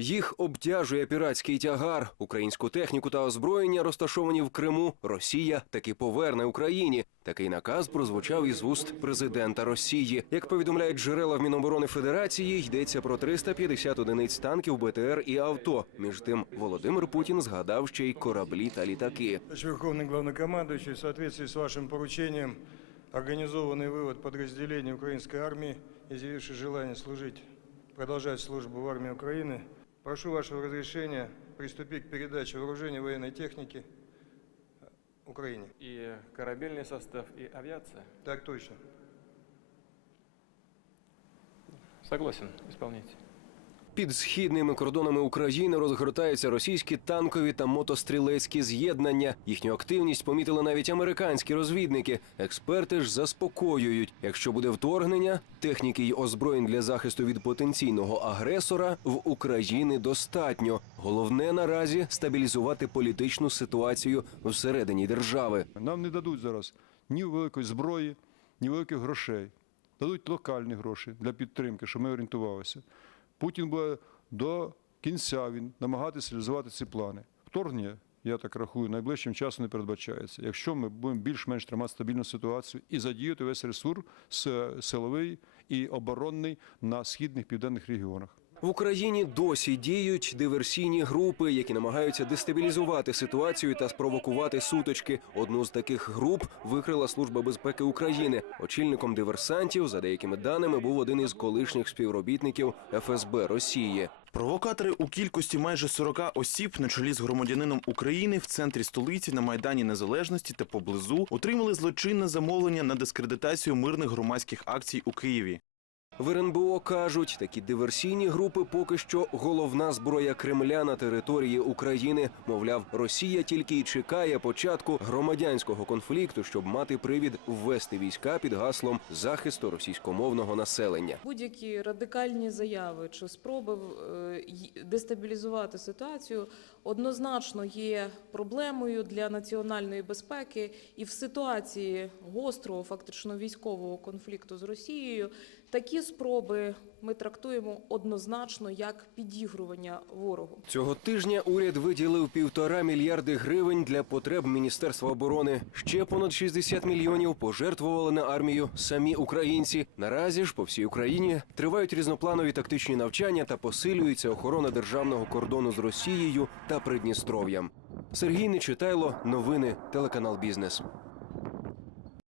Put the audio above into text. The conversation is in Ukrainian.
Їх обтяжує піратський тягар. Українську техніку та озброєння, розташовані в Криму, Росія таки поверне Україні. Такий наказ прозвучав із вуст президента Росії. Як повідомляють джерела в Міноборони Федерації, йдеться про 350 одиниць танків, БТР і авто. Між тим, Володимир Путін згадав ще й кораблі та літаки. Товарищ Верховный Главнокомандующий, в соответствии с вашим поручением, организованный вывод подразделений украинской армии, изъявивших желание служить, продолжать службу в армии Украины, Прошу вашего разрешения приступить к передаче вооружений и военной техники Украине. И корабельный состав, и авиация. Так точно. Согласен, исполняйте. Під східними кордонами України розгортаються російські танкові та мотострілецькі з'єднання. Їхню активність помітили навіть американські розвідники. Експерти ж заспокоюють, якщо буде вторгнення, техніки й озброєнь для захисту від потенційного агресора в Україні достатньо. Головне наразі стабілізувати політичну ситуацію всередині держави. Нам не дадуть зараз ні великої зброї, ні великих грошей. Дадуть локальні гроші для підтримки, щоб ми орієнтувалися. Путін буде до кінця він намагатися реалізувати ці плани. Вторгнення, я так рахую, найближчим часом не передбачається. Якщо ми будемо більш-менш тримати стабільну ситуацію і задіяти весь ресурс силовий і оборонний на східних південних регіонах. В Україні досі діють диверсійні групи, які намагаються дестабілізувати ситуацію та спровокувати сутички. Одну з таких груп викрила Служба безпеки України. Очільником диверсантів, за деякими даними, був один із колишніх співробітників ФСБ Росії. Провокатори у кількості майже 40 осіб на чолі з громадянином України в центрі столиці на майдані Незалежності та поблизу отримали злочинне замовлення на дискредитацію мирних громадських акцій у Києві. В РНБО кажуть, такі диверсійні групи поки що головна зброя Кремля на території України. Мовляв, Росія тільки й чекає початку громадянського конфлікту, щоб мати привід ввести війська під гаслом захисту російськомовного населення. Будь-які радикальні заяви чи спроби е, дестабілізувати ситуацію однозначно є проблемою для національної безпеки, і в ситуації гострого, фактично військового конфлікту з Росією такі спроби ми трактуємо однозначно як підігрування ворогу. Цього тижня уряд виділив півтора мільярди гривень для потреб Міністерства оборони. Ще понад 60 мільйонів пожертвували на армію самі українці. Наразі ж по всій Україні тривають різнопланові тактичні навчання та посилюється охорона державного кордону з Росією та Придністров'ям. Сергій Нечитайло, новини, телеканал Бізнес.